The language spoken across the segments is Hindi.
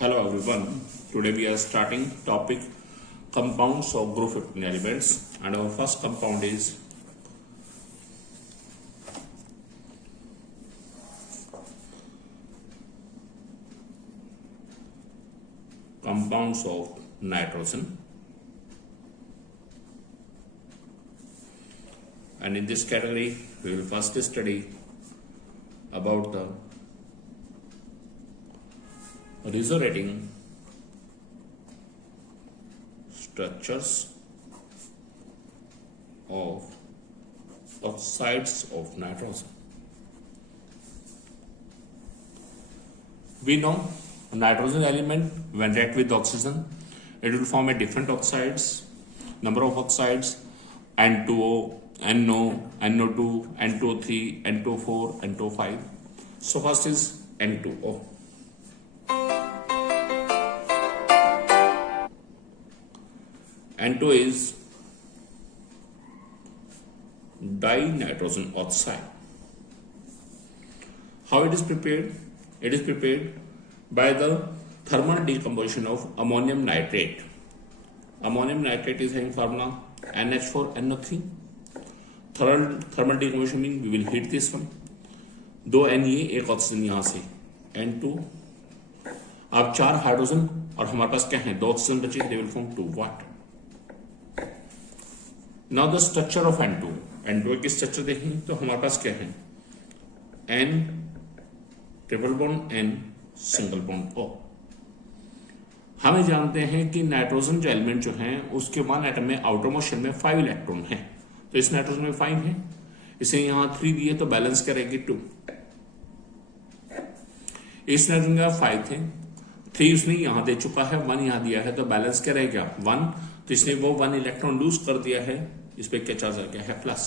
Hello everyone. Today we are starting topic compounds of group 15 elements, and our first compound is compounds of nitrogen. And in this category we will first study about the resonating structures of oxides of nitrogen. We know nitrogen element when react with oxygen, it will form a different oxides, number of oxides, N2O, NO, NO2, N2O3, N2O4, N2O5. So first is N2O. N2 is dinitrogen oxide. How it is prepared? It is prepared by the thermal decomposition of ammonium nitrate. Ammonium nitrate is having formula NH4NO3. Thermal decomposition means we will heat this one. दो N ये एक ऑक्सीजन यहाँ से N2. अब चार हाइड्रोजन और हमारे पास क्या है? दो ऑक्सीजन बचे. They will form 2 watt. Now the structure of N2. N2 की स्ट्रक्चर देखें तो हमारे पास क्या है? N triple bond N single bond O. हमें जानते हैं कि नाइट्रोजन जो एलिमेंट जो है उसके वन एटम में आउटर मोस्ट शेल में 5 इलेक्ट्रॉन है. तो इस नाइट्रोजन में 5 है, इसे यहां 3 दिए तो बैलेंस करेगी 2. इस नाइट्रोजन का 5 थे, 3 उसने यहां दे चुका है, 1 यहां दिया है तो बैलेंस करेगा 1. तो इसने वो 1 इलेक्ट्रॉन लूज कर दिया है. इस पे क्या चार्ज आ गया है? प्लस.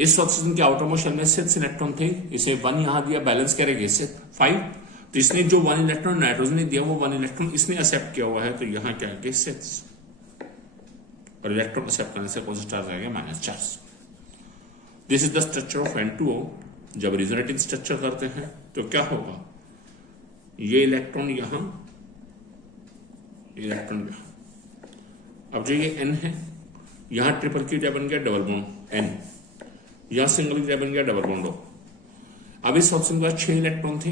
इस ऑक्सीजन के आउटर मोस्ट शेल में 6 इलेक्ट्रॉन थे, इसे 1 यहां दिया, बैलेंस करेगा इससे 5. तो इसने जो 1 इलेक्ट्रॉन नाइट्रोजन ने दिया वो 1 इलेक्ट्रॉन इसने एक्सेप्ट किया हुआ है, तो यहां क्या आगे 6 और इलेक्ट्रॉन एक्सेप्ट करने से कौन सा चार्ज आएगा? Minus charge. This is the structure of N2O. जब रिजोनेटिंग स्ट्रक्चर करते हैं तो क्या होगा? ये इलेक्ट्रॉन यहां, इलेक्ट्रॉन यहां. अब जो ये N है यहां ट्रिपल की बन गया डबल बॉन्ड N, यहां सिंगल की बन गया डबल बॉन्ड O. अब इस ऑप्शन के बाद 6 इलेक्ट्रॉन थे,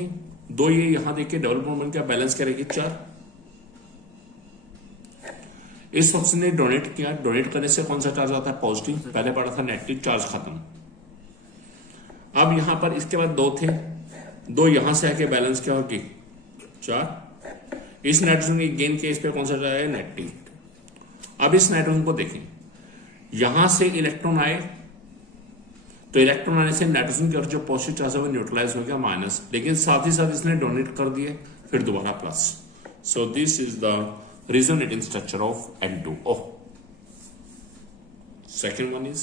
2 ये यहां देखिए डबल बॉन्ड बन गया, बैलेंस करेगी 4. इस ऑप्शन ने डोनेट किया, डोनेट करने से कौन सा चार्ज आता है? पॉजिटिव. पहले पढ़ा था नेगेटिव चार्ज खत्म. अब यहां पर इसके बाद 2 थे, 2 यहां से आके बैलेंस क्या होगी? 4. इस नाइट्रोजन की गेन के इस पे कौन सा चार्ज है? नेगेटिव. अब इस नाइट्रोजन को देखें, यहां से इलेक्ट्रॉन आए तो इलेक्ट्रॉन आने से नाइट्रोजन की जो पॉजिटिव चार्ज है वो न्यूट्रलाइज हो गया माइनस, लेकिन साथ ही साथ इसने डोनेट कर दिए, फिर दोबारा plus. So this is the resonating structure of N2O. Second one is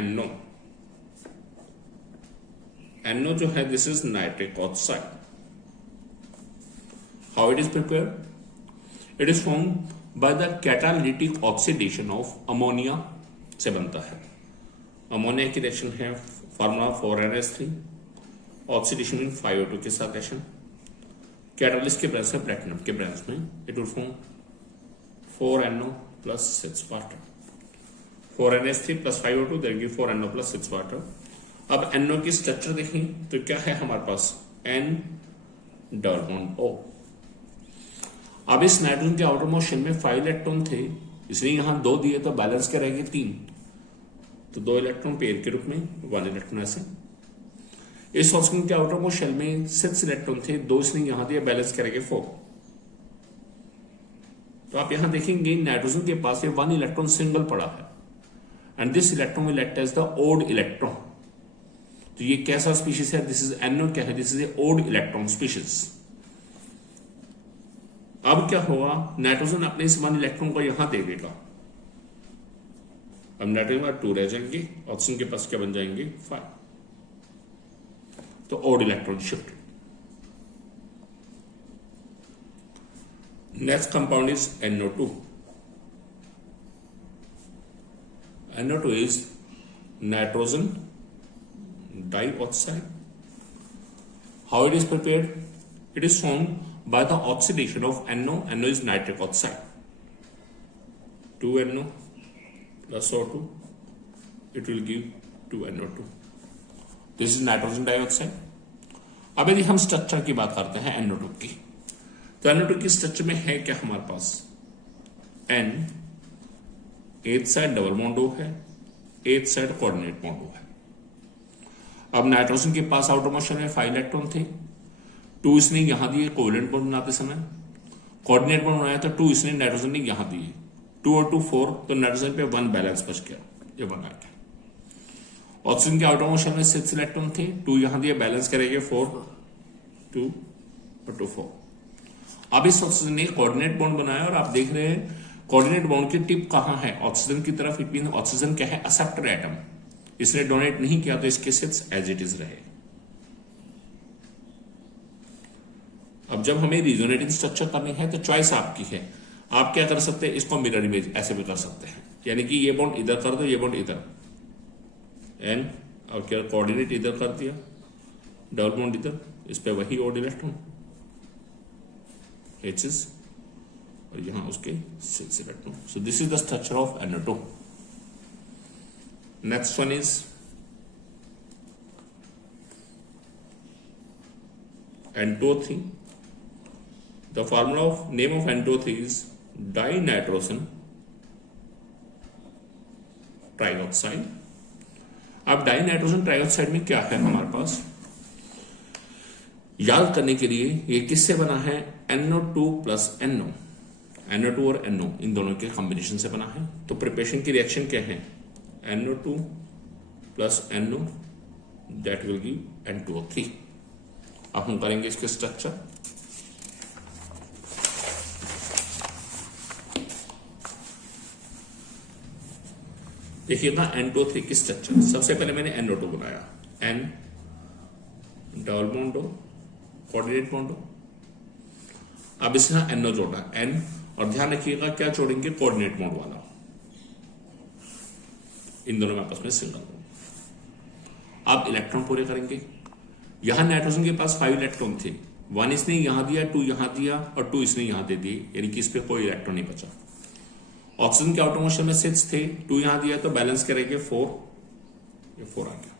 NO. NO जो है this is nitric oxide. How it is prepared? It is formed by the catalytic oxidation of ammonia से बनता है. अमोनिया की रिएक्शन है फॉर्मूला 4NH3, ऑक्सीडेशन में 5O2 के साथ रिएक्शन. कैटालिस्ट के ब्रांच है प्लेटिनम के ब्रांच में, it will form 4NO plus 6 water. 4NH3 plus 5O2 there give 4NO plus 6 water. अब NO की स्ट्रक्चर देखें तो क्या है हमारे पास? N double bond O. अब इस नाइट्रोजन के आउटर मोस्ट शेल में 5 इलेक्ट्रॉन थे, इसलिए यहां 2 दिए तो बैलेंस क्या रहेगी? 3. तो 2 इलेक्ट्रॉन पेयर के रूप में, 1 इलेक्ट्रॉन ऐसे. इस ऑक्सीजन के आउटर मोस्ट शेल में 6 इलेक्ट्रॉन थे, 2 इसने यहां दिया, बैलेंस करेंगे 4. तो आप यहां देखेंगे नाइट्रोजन के पास ये 1 इलेक्ट्रॉन सिंगल पड़ा है, and this electron will act as the odd electron. तो ये कैसा स्पीशीज है? This is NO. क्या है? This is a odd electron species. अब क्या होगा? नाइट्रोजन अपने इस 1 इलेक्ट्रॉन को यहां दे देगा. अब नाइट्रोजन 2 रह जाएंगे, ऑक्सीजन के पास क्या बन जाएंगे? 5. तो odd electron shift. Next compound is NO2. NO2 is nitrogen dioxide. How it is prepared? It is formed by the oxidation of NO. NO is nitric oxide. 2NO plus O2. It will give 2NO2. This is nitrogen dioxide. अब यदि हम स्ट्रक्चर की बात करते हैं NO2 की, तो NO2 की स्ट्रक्चर में है क्या हमारे पास? N, एथ साइड डबल बॉन्ड O है, एथ साइड कोऑर्डिनेट बॉन्ड O है. अब नाइट्रोजन के पास आउटर मोशन में 5 इलेक्ट्रॉन थे, 2 इसने यहां दिए कोवेलेंट बॉन्ड बनाते समय, कोऑर्डिनेट बॉन्ड बनाया तो 2 इसने नाइट्रोजन ने यहां दिए, 2 और 2 4, तो नाइट्रोजन पे 1 बैलेंस बच गया, ये बना गया. ऑक्सीजन के आउटर मोशन में 6 इलेक्ट्रॉन थे, 2 यहां दिए, बैलेंस करेंगे 4, 2 और 2 4. अब इस ऑक्सीजन ने कोऑर्डिनेट बॉन्ड बनाया और आप देख रहे हैं कोऑर्डिनेट बॉन्ड की टिप कहां है? ऑक्सीजन की तरफ. इट मीन ऑक्सीजन क्या है? Acceptor atom. इसने डोनेट नहीं किया तो इसके सिट्स एज इट इज रहे. अब जब हमें रिजोनेटिंग स्ट्रक्चर करनी है तो चॉइस आपकी है. आप क्या कर सकते हैं? इसको मिरर इमेज ऐसे भी कर सकते हैं, यानी कि ये बॉन्ड इधर कर दो, ये बॉन्ड इधर, एन और क्या कोऑर्डिनेट इधर कर दिया, डबल बॉन्ड इधर, इस पे वही ओड इलेक्ट्रॉन H's और यहां उसके 6 electron. So this is the structure of NO2. Next one is N2O3. The formula of name of N2O3 is dinitrogen trioxide. अब डाइनाइट्रोजन ट्राइऑक्साइड में क्या है हमारे पास? याद करने के लिए ये किससे बना है? NO2 plus NO. NO2 और NO इन दोनों के कॉम्बिनेशन से बना है. तो प्रिपरेशन की रिएक्शन क्या है? NO2 plus NO that will give N2O3. अब हम करेंगे इसके स्ट्रक्चर. देखिएगा N2O3 की स्ट्रक्चर. सबसे पहले मैंने NO2 बनाया, N double bond O, coordinate bond O. अब इसमें NO जोड़ा, N, और ध्यान रखिएगा क्या जोड़ेंगे? कोऑर्डिनेट बॉन्ड वाला. इन दोनों में आपस में सिंगल बॉन्ड. अब इलेक्ट्रॉन पूरे करेंगे. यहां नाइट्रोजन के पास 5 इलेक्ट्रॉन थे, 1 इसने यहां दिया, 2 यहां दिया और 2 इसने यहां दे दिए, यानी कि इस पे कोई इलेक्ट्रॉन नहीं बचा. ऑक्सीजन के आउटर मोशन में 6 थे, 2 यहां दिया तो बैलेंस करेंगे 4, ये 4 आ गया.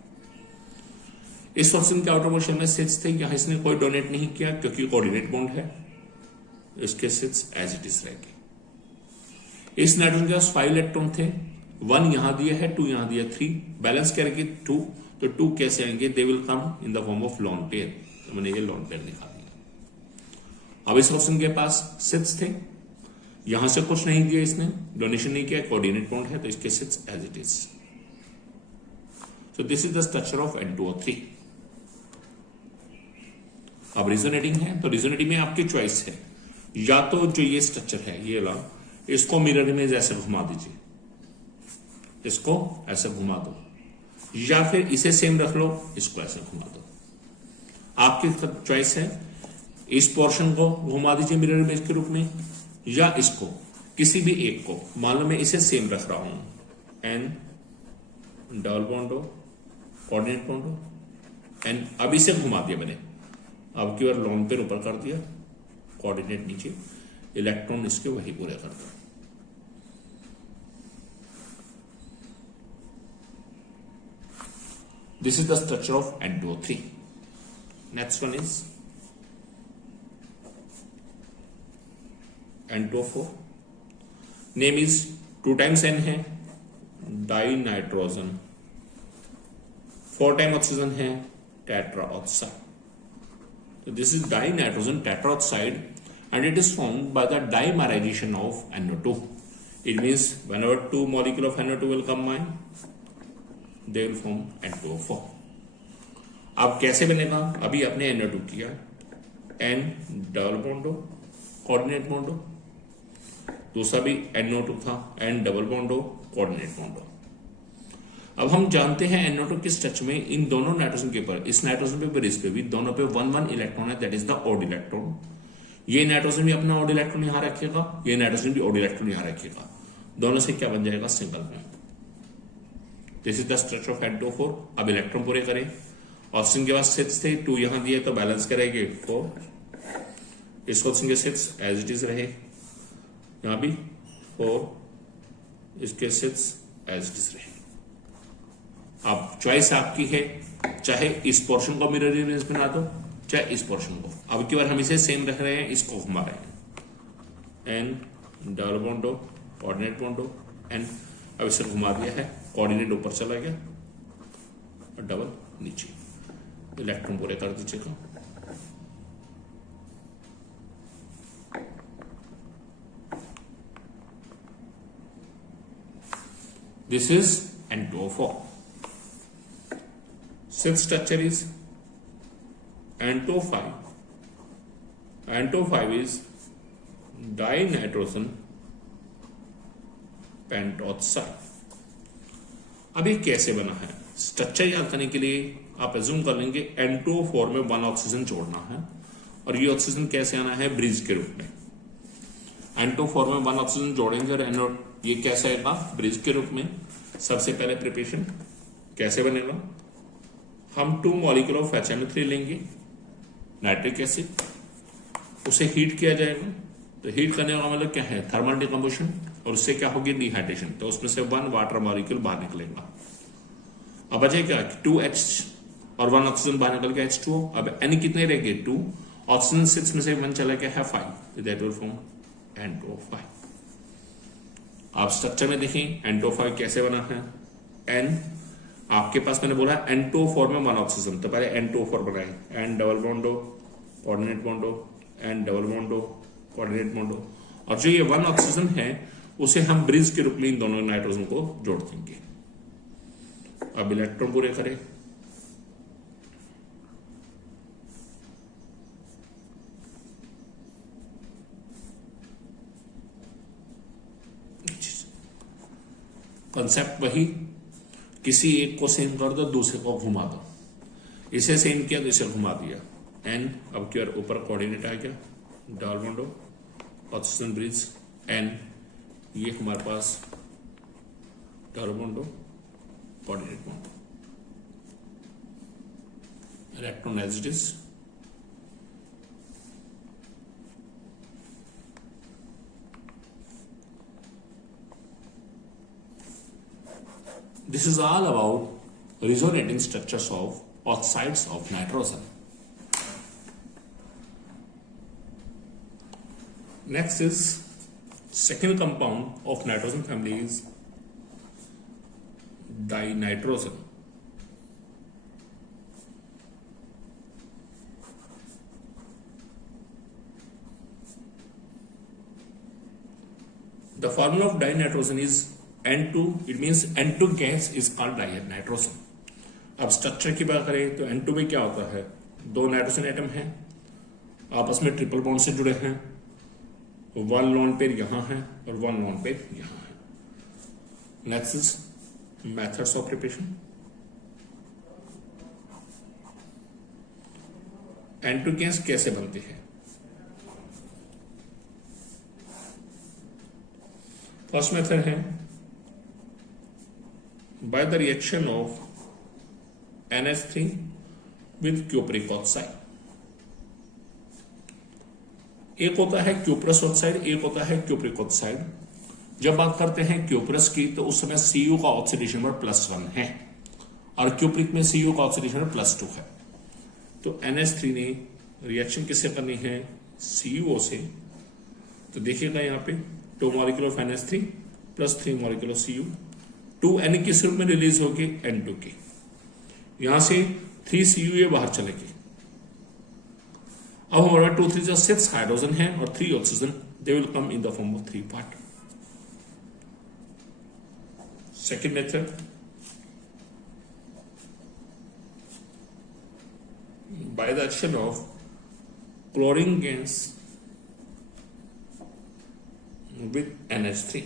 इस ऑक्सीजन के आउटर मोशन में 6 थे, यहां इसने कोई डोनेट नहीं किया क्योंकि कोऑर्डिनेट बॉन्ड है, इसके 6 एज इट इज रहेंगे. इस नाइट्रोजन के पास 5 इलेक्ट्रॉन थे, 1 यहां दिया है, 2 यहां दिया, 3 बैलेंस करेंगे 2, तो 2 कैसे आएंगे? दे will come in the form of lone pair. तो मैंने ये लॉन पेयर दिखा दिया. अब इस ऑप्शन के पास 6 थे, यहां से कुछ नहीं दिया, इसने डोनेशन नहीं किया, कोऑर्डिनेट बॉन्ड है तो इसके 6 as it is. So this is the structure of N2O3. अब रिजोनेटिंग है, तो रिजोनेटिंग में आपकी चॉइस है, या तो जो ये स्ट्रक्चर है ये ला, इसको मिरर इमेज ऐसे घुमा दीजिए, इसको ऐसे घुमा दो, या फिर इसे सेम रख लो, इसको ऐसे घुमा दो. आपकी चॉइस है. इस पोर्शन को घुमा दीजिए मिरर इमेज के रूप में, या इसको, किसी भी एक को. मान लो मैं इसे सेम रख रहा हूं, N double bond O, coordinate bond O, N. अब इसे घुमा दिया मैंने, अब की बार लॉन पेयर ऊपर कर दिया, कोऑर्डिनेट नीचे, इलेक्ट्रॉन इसके वही पूरे कर दिया. This is the structure of N2O3. Next one is N2O4. Name is 2 times N है, डाइनाइट्रोजन. 4 टाइम ऑक्सीजन है, tetroxide. So this is dinitrogen tetroxide and it is formed by the dimerization of NO2. It means whenever 2 molecule of NO2 will combine, they will form N2O4. अब कैसे बनेगा? अभी आपने NO2 किया, N double bond O, coordinate bond O. दूसरा भी NO2 था, N double bond O, coordinate bond O. अब हम जानते हैं NO2 के स्ट्रक्चर में इन दोनों नाइट्रोजन के ऊपर, इस नाइट्रोजन पे और इस पे भी, दोनों पे 1 इलेक्ट्रॉन है, that is the odd electron. ये नाइट्रोजन भी अपना ऑड इलेक्ट्रॉन यहां रखेगा, ये नाइट्रोजन भी ऑड इलेक्ट्रॉन यहां रखेगा. दोनों से क्या बन जाएगा? Single bond. This is the structure of N2O4. अब इलेक्ट्रॉन पूरे करें. ऑक्सीजन के पास 6 थे, 2 यहां दिए तो बैलेंस करेंगे 4। इस ऑक्सीजन के 6 एज इट इज रहे, यहां भी 4, इसके 6 एज इट इज रहे। अब चॉइस आपकी है, चाहे इस पोर्शन को मिरर इमेज बना दो, चाहे इस पोर्शन को। अब की बार हम इसे सेम रख रहे हैं, इसको घुमा रहे हैं, एन डबल बॉन्डो कोऑर्डिनेट बॉन्डो एन। अब इसे घुमा दिया है, कोऑर्डिनेट ऊपर चला गया और डबल नीचे। इलेक्ट्रॉन पूरे कर दीजिएगा। This is N2O4. Sixth structure is N2O5. N2O5 is dinitrogen pentoxide. अब ये कैसे बना है? स्ट्रक्चर याद करने के लिए आप एज्यूम कर लेंगे N2O4 में 1 ऑक्सीजन जोड़ना है, और ये ऑक्सीजन कैसे आना है? ब्रिज के रूप में। N2O4 में 1 ऑक्सीजन जोड़ेंगे और ये कैसे आएगा? ब्रिज के रूप में। सबसे पहले प्रिपरेशन कैसे बनेगा? हम 2 मॉलिक्यूल ऑफ HMO3 लेंगे, नाइट्रिक एसिड, उसे हीट किया जाएगा। तो हीट करने का मतलब क्या है? थर्मल डिकम्पोजिशन, और उससे क्या होगी? डिहाइड्रेशन। तो उसमें से 1 वाटर मॉलिक्यूल बाहर निकलेगा। अब बचे क्या? 2H और 1 ऑक्सीजन बाहर निकल गया H2O। अब N कितने रह गए? 2। ऑक्सीजन 6 में से 1 चला गया है 5, दैट विल फॉर्म N2O5। आप स्ट्रक्चर में देखें N2O5 कैसे बना है। N आपके पास मैंने बोला N2O4 में 1 ऑक्सीजन, तो पहले N2O4 बनाए, N डबल बॉन्डो कोऑर्डिनेट बॉन्डो, N डबल बॉन्डो कोऑर्डिनेट बॉन्डो, और जो ये 1 ऑक्सीजन है उसे हम ब्रिज के रूप में इन दोनों नाइट्रोजन को जोड़ देंगे। अब इलेक्ट्रॉन पूरे करें। कंसेप्ट वही, किसी एक को सेम कर दो, दूसरे को घुमा दो। इसे सेम किया तो इसे घुमा दिया। एन अब की बार ऊपर कोऑर्डिनेट आ गया, डबल बॉन्डो ऑक्सीजन ब्रिज एन, ये हमारे पास डबल बॉन्डो कोऑर्डिनेट बॉन्डो, electron as it is. This is all about resonating structures of oxides of nitrogen. Next is second compound of nitrogen family is dinitrogen. The formula of dinitrogen is N2, it means N2 gas is called dinitrogen. अब स्ट्रक्चर की बात करें तो N2 में क्या होता है? 2 नाइट्रोजन एटम हैं, आपस में ट्रिपल बॉन्ड से जुड़े हैं, 1 लोन पेयर यहां है और 1 लोन पेयर यहां है। Next is methods of preparation. N2 gas कैसे बनती है? फर्स्ट मेथड है by the reaction of NH3 with cupric oxide। एक होता है क्यूप्रस ऑक्साइड, एक होता है क्यूप्रिक ऑक्साइड। जब बात करते हैं क्यूप्रस की तो उस समय Cu का ऑक्सीडेशन नंबर +1 है और क्यूप्रिक में Cu का ऑक्सीडेशन नंबर +2 है। तो NH3 ने रिएक्शन किससे करनी है? Cu से। तो देखिएगा यहाँ पे 2 molecule of NH3 + 3 molecule of Cu, 2N किस रूप में रिलीज होगी? N2 की। यहां से 3 Cu ये बाहर चलेगी। अब हमारे 2 3 6 हाइड्रोजन है और 3 oxygen, they will come in the form of 3 part. Second method, by the action of chlorine gas with NH3।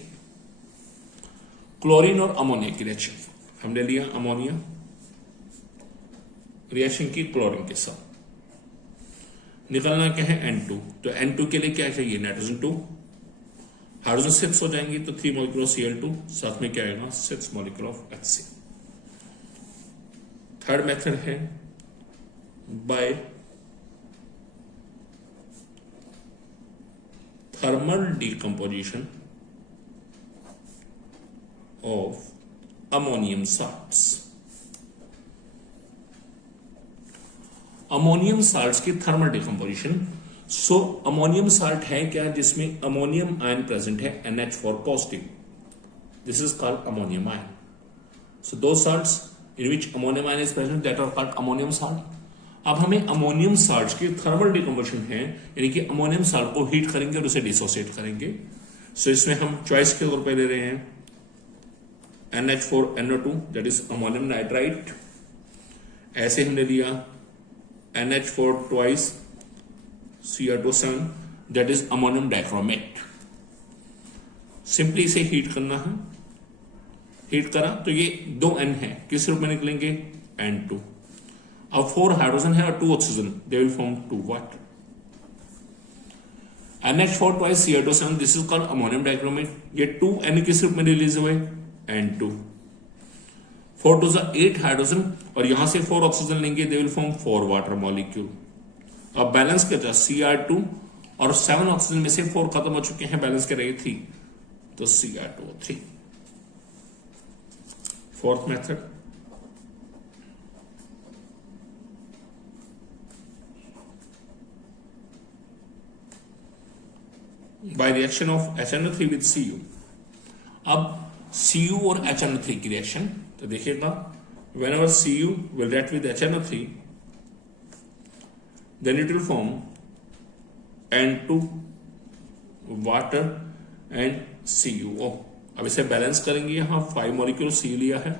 Chlorine और अमोनिया की रिएक्शन, हमने लिया अमोनिया, रिएक्शन की क्लोरीन के साथ, निकलना क्या है? N2। तो N2 के लिए क्या चाहिए? नाइट्रोजन 2, हाइड्रोजन 6 हो जाएंगी तो 3 मॉलिक्यूल ऑफ Cl2, साथ में क्या आएगा? 6 molecule of HC। Third method है by thermal decomposition of ammonium salts. Ammonium salts की thermal decomposition. So ammonium salt है क्या, जिसमें अमोनियम आयन प्रेजेंट है NH4 positive. This is called ammonium ion. So those salts in which ammonium ion is present that are called ammonium salt. अब हमें अमोनियम साल्ट्स की थर्मल डिकम्पोजिशन है, यानी कि अमोनियम साल्ट को हीट करेंगे और उसे डिसोसिएट करेंगे. सो इसमें हम चॉइस के तौर पे ले रहे हैं NH4NO2 that is ammonium nitrite. ऐसे हमने लिया NH4 twice Cr2 that is ammonium dichromate. Simply इसे हीट करना है. हीट करा तो ये दो N है, किस रूप में निकलेंगे, N2. अब 4 हाइड्रोजन है और 2 oxygen, they will form 2 what? NH4 twice Cr2 this is called ammonium dichromate. ये 2 N किस रूप में रिलीज हुए, N2. 4 to 8 हाइड्रोजन और यहां से 4 ऑक्सीजन लेंगे, they will form 4 water molecule. अब बैलेंस करता है Cr2 और 7 ऑक्सीजन में से 4 खत्म हो चुके हैं, बैलेंस करेंगे 3, तो Cr2O3. Fourth method, by reaction of HNO3 with Cu. अब Cu और HNO3 की रिएक्शन तो देखिएगा, whenever Cu will react with HNO3 then it will form N2 water and CuO. अब इसे बैलेंस करेंगे, यहां 5 मॉलिक्यूल Cu लिया है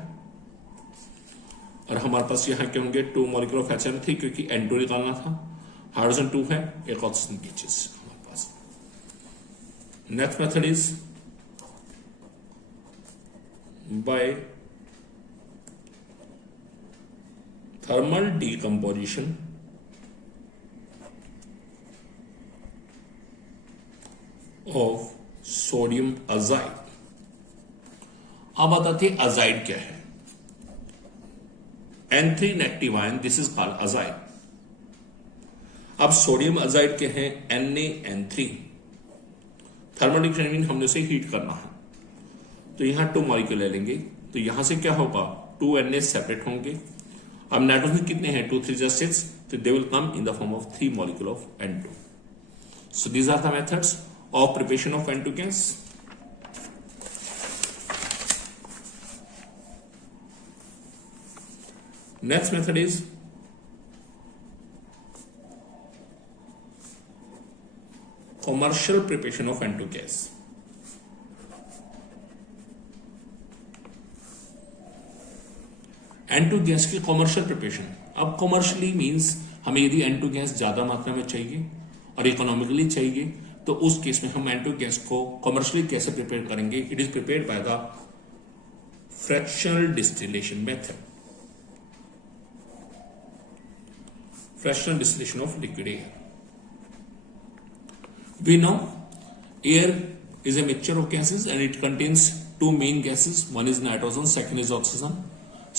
और हमारे पास यहां क्या होंगे 2 मॉलिक्यूल ऑफ HNO3 क्योंकि N2 निकालना था. हाइड्रोजन 2 है, एक ऑक्सीजन की चीज हमारे पास. Next method is by thermal decomposition of sodium azide. अब बताते हैं अजाइड क्या है. N3 negative ion, this is called azide. अब सोडियम अजाइड क्या है, NaN3. थर्मल डिकम्पोजिशन हमने उसे हीट करना है, तो यहां 2 मॉलिक्यूल ले लेंगे, तो यहां से क्या होगा 2 Na सेपरेट होंगे. अब नाइट्रोजन कितने हैं, 2 3 6, तो they will come in the form of 3 molecule of N2. So these are the methods of preparation of N2 gas. Next method is commercial preparation of N2 gas. N2 gas की कॉमर्शियल प्रिपरेशन. अब कॉमर्शियली मींस हमें यदि N2 गैस ज्यादा मात्रा में चाहिए और इकोनॉमिकली चाहिए, तो उस केस में हम N2 गैस को कॉमर्शियली कैसे प्रिपेयर करेंगे. It is prepared by the fractional distillation method. Fractional distillation of liquid air. We know air is a mixture of gases and it contains 2 main gases. One is nitrogen, second is oxygen.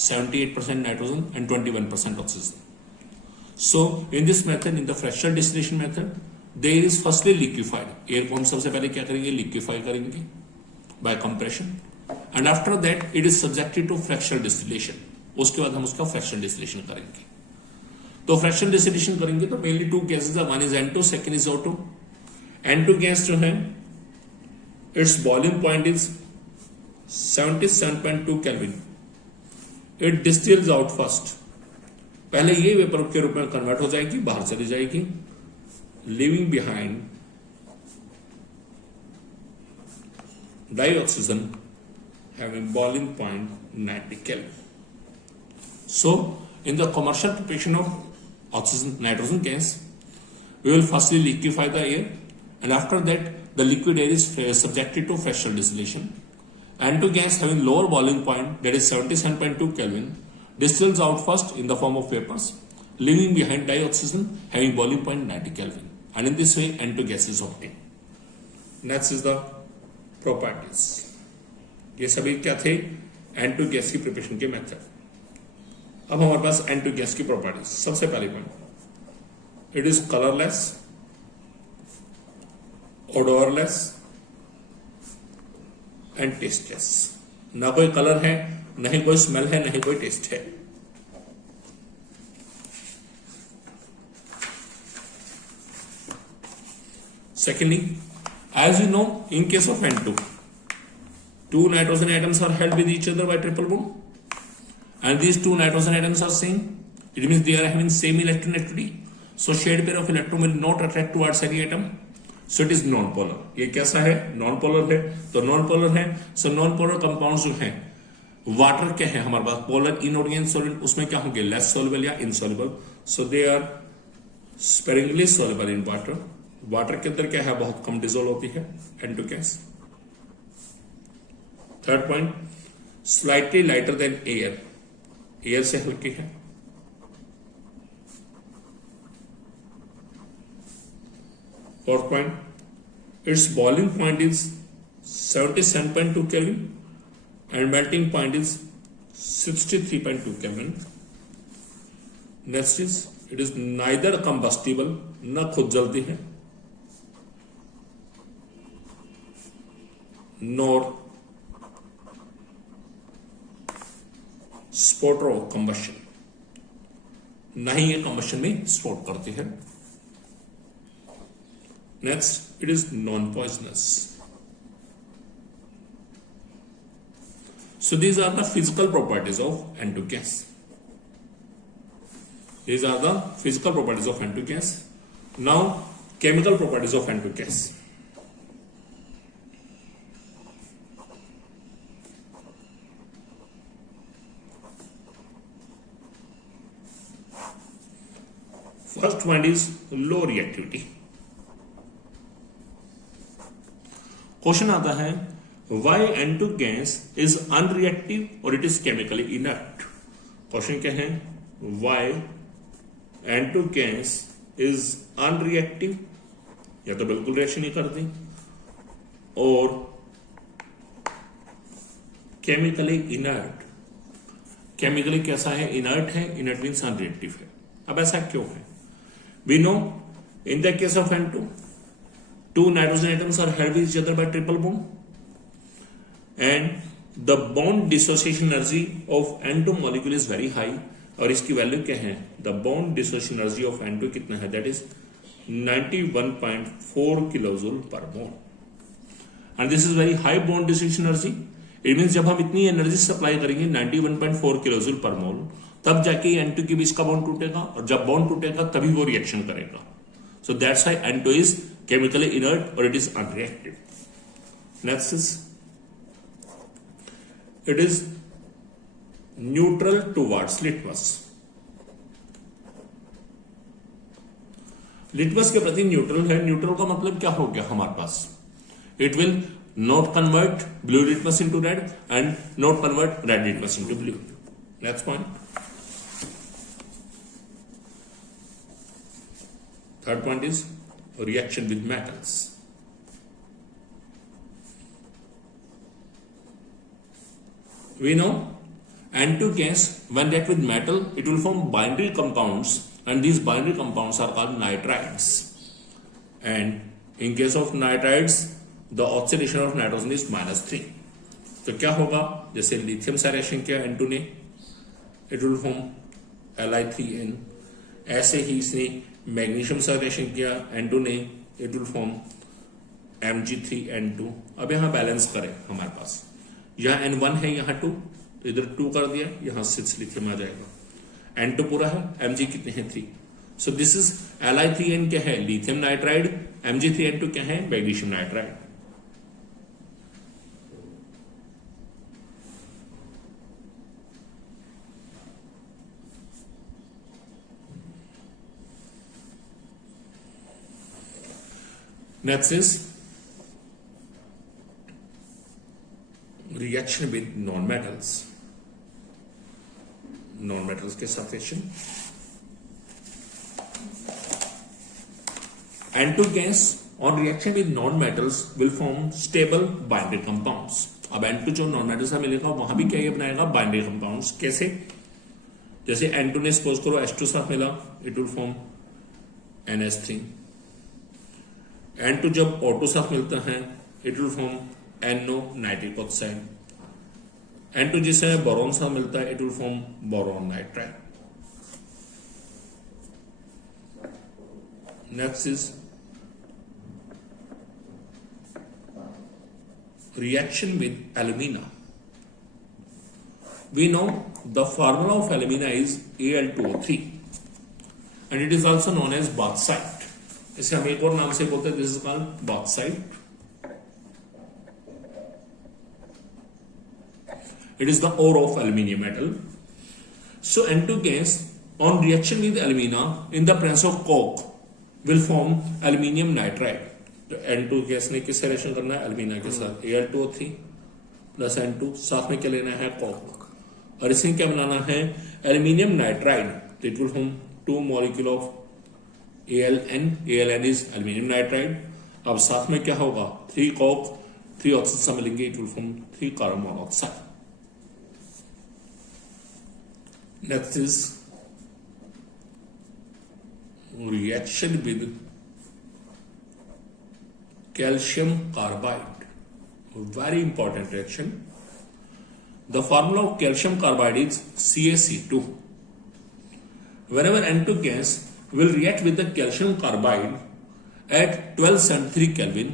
78% nitrogen and 21% oxygen. So in this method, in the fractional distillation method, there is firstly liquefied. Air को हम सबसे पहले क्या करेंगे, liquefy करेंगे by compression, and after that it is subjected to fractional distillation. उसके बाद हम उसका fractional distillation करेंगे. तो fractional distillation करेंगे तो mainly 2 gases है, one is N2, second is O2. N2 gas जो है, its boiling point is 77.2 Kelvin. It distils out first. पहले ये वेपर के रूप में कन्वर्ट हो जाएगी, बाहर चली जाएगी, living behind dioxygen having boiling point 90 Kelvin. So in the commercial preparation of oxygen nitrogen gas, we will firstly liquefy the air, and after that the liquid air is subjected to fractional distillation. N2 gas having lower boiling point, that is 77.2 Kelvin, distills out first in the form of vapors, leaving behind dioxygen having boiling point 90 Kelvin, and in this way N2 gas is obtained. Next is the properties. ये सभी क्या थे, N2 गैस की प्रिपरेशन के मेथड. अब हमारे पास N2 गैस की प्रॉपर्टीज, सबसे पहली point, it is colourless, odourless and tasteless. ना कोई कलर है, ना ही कोई स्मेल है, ना ही कोई टेस्ट है। Secondly, as you know, in case of N2, two nitrogen atoms are held with each other by triple bond, and these two nitrogen atoms are same. It means they are having same electronegativity. So shared pair of electron will not attract towards any atom. So it is non-polar. ये कैसा है? Non-polar है, तो non-polar है। So non-polar compounds जो हैं, वाटर क्या है हमारे पास? पोलर, इनऑर्गेनिक सॉलिड, उसमें क्या होंगे? लेस सॉल्युबल या insoluble. So they are sparingly soluble in water. Water के अंदर क्या है? बहुत कम डिजोल्व होती है N2 gas. Third point, slightly lighter than air, air से हल्की है। Fourth point, it's boiling point is 77.2 kelvin and melting point is 63.2 kelvin. Next is, it is neither combustible, न खुद जलती है, nor स्पोर्टर ऑफ कंबशन, न ही ये कंबशन में स्पोर्ट करती है। Next, it is non poisonous. So these are the physical properties of N2 gas. These are the physical properties of N2 gas. Now, chemical properties of N2 gas. First one is low reactivity. Question आता है, why N2 gas is unreactive or it is chemically inert? Question क्या है? Why N2 gas is unreactive, या तो बिल्कुल रिएक्शन नहीं करती, और केमिकली इनर्ट। केमिकली कैसा है? इनर्ट है। इनर्ट मीन्स अनरिएक्टिव है। अब ऐसा क्यों है? We know in the case of N2, two nitrogen atoms are held with each other by triple bond, and the bond dissociation energy of N2 molecule is very high. और इसकी वैल्यू क्या है? The bond dissociation energy of N2 कितना है? That is 91.4 किलोजूल पर मोल। And this is very high bond dissociation energy. It means जब हम इतनी एनर्जी सप्लाई करेंगे 91.4 किलोजूल पर मोल, तब जाके N2 के बीच का बॉन्ड टूटेगा, और जब बॉन्ड टूटेगा तभी वो रिएक्शन करेगा। So that's why N2 is chemically inert और it is unreactive. Next is, it is neutral towards litmus. Litmus के प्रति न्यूट्रल है। न्यूट्रल का मतलब क्या हो गया हमारे पास? It will not convert blue litmus into red and not convert red litmus into blue. Next point, third point is reaction with metals. We know N2 gas, when react with metal, it will form binary compounds, and these binary compounds are called nitrides. And in case of nitrides, the oxidation of nitrogen is -3. तो क्या होगा? जैसे लिथियम से रिएक्शन किया N2 ने, it will form Li3n. ऐसे ही इसने मैग्नीशियम से रिएक्शन किया N2 ने, इट विल फॉर्म Mg3n2। अब यहां बैलेंस करें, हमारे पास यहां N1 है, यहां 2, तो इधर 2 कर दिया, यहां 6 लिथियम आ जाएगा। N2 पूरा है, Mg कितने हैं? 3। सो दिस इज Li3n क्या है? Lithium nitride. Mg3n2 क्या है? Magnesium nitride. Next is reaction with non-metals. Non-metals के साथ reaction. N2 gas on reaction with non-metals will form stable binary compounds. अब N2 जो non-metals से मिलेगा, वहां भी क्या ये बनाएगा? Binary compounds। कैसे? जैसे N2 ने सपोज करो H2 साथ मिला, it will form NH3। N2 जब O2 साथ मिलता है it will form NO nitric oxide. N2 जिसे बोरॉन साथ मिलता है it will form boron nitride. Next is reaction with alumina. We know the formula of alumina is Al2O3 and it is also known as bauxite. इसे हम एक और नाम से बोलते हैं, this is called bauxite. It is the ore of aluminium metal. So N2 gas on reaction with alumina in the presence of coke will form aluminium nitride. तो N2 गैस ने किससे रिएक्शन करना है? एल्यूमिना के साथ। Al2O3 प्लस N2 साथ में क्या लेना है? कॉक। और इसे क्या बनाना है? Aluminium nitride. तो it will form 2 molecule of ALN। ALN is aluminium nitride. अब साथ में क्या होगा? 3 कॉक 3 ऑक्सीजन से मिलेंगे, it will form 3 carbon monoxide. Next is reaction with calcium carbide, very important reaction. The formula of calcium carbide is CaC2. Whenever N2 gas will react with the calcium carbide at 1273 Kelvin,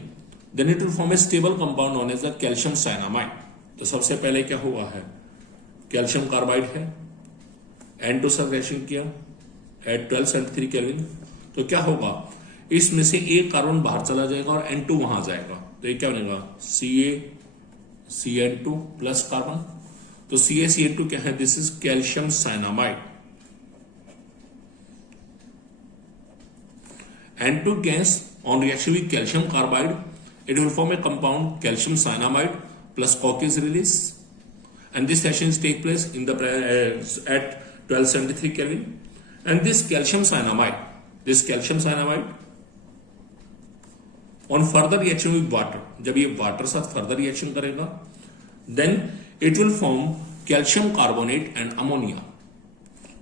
then it will form a stable compound known as the calcium cyanamide. तो सबसे पहले क्या हुआ है? कैल्शियम कार्बाइड है, N2 से रिएक्शन किया at 1273 Kelvin, तो क्या होगा? इसमें से एक कार्बन बाहर चला जाएगा और N2 वहां जाएगा, तो ये क्या बनेगा? CaCN2 plus carbon. तो CaCN2 क्या है? This is calcium cyanamide. N2 gas on reaction with calcium carbide, it will form a compound calcium cyanamide plus coke is released, and this reaction take place in the at 1273 Kelvin. And this calcium cyanamide on further reaction with water, जब ये वाटर साथ फर्दर रिएक्शन करेगा, then it will form calcium carbonate and ammonia.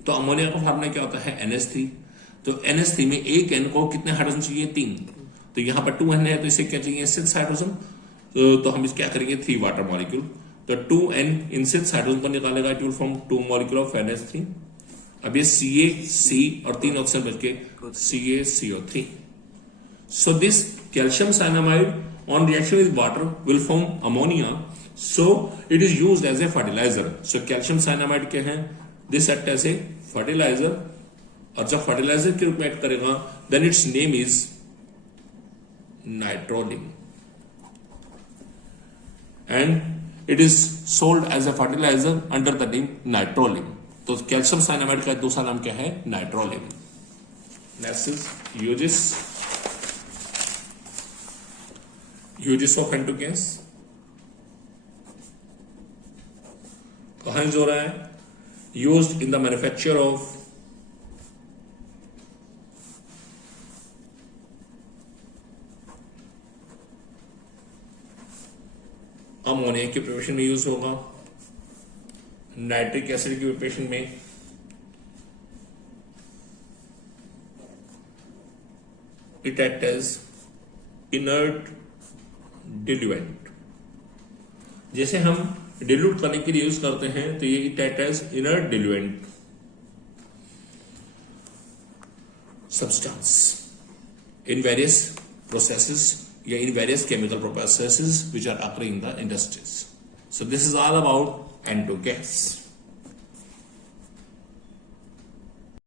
तो अमोनिया का फॉर्मूला क्या होता है? NH3। तो NH3 में एक N को कितने हाइड्रोजन चाहिए? 3। तो यहां पर 2N है, तो इसे क्या चाहिए? 6 हाइड्रोजन। तो हम इस क्या करेंगे? 3 वाटर मॉलिक्यूल। तो 2N इन 6 हाइड्रोजन को निकालेगा, it will form 2 molecule of NH3। अब ये CaC और 3 ऑक्सीजन बच के CaCO3। So this calcium cyanamide on reaction with water will form ammonia. So it is used as a fertilizer. So calcium cyanamide क्या है? This act as a fertilizer. और जब fertilizer के रूप में एक्ट करेगा, then its name is nitrolim. And it is sold as a fertilizer under the name nitrolim. तो calcium cyanamide का दूसरा नाम क्या है? nitrolim. Next is uses of N2 gas। कहां यूज हो रहा है? Used in the manufacture of ammonia के प्रिपरेशन में यूज होगा, नाइट्रिक एसिड के प्रिपरेशन में, इट एक्ट एज इनर्ट डिल्यूएंट। जैसे हम डिल्यूट करने के लिए यूज करते हैं, तो ये it act as inert diluent substance in various processes या in various chemical processes which are occurring in the industries. So this is all about N2 gas.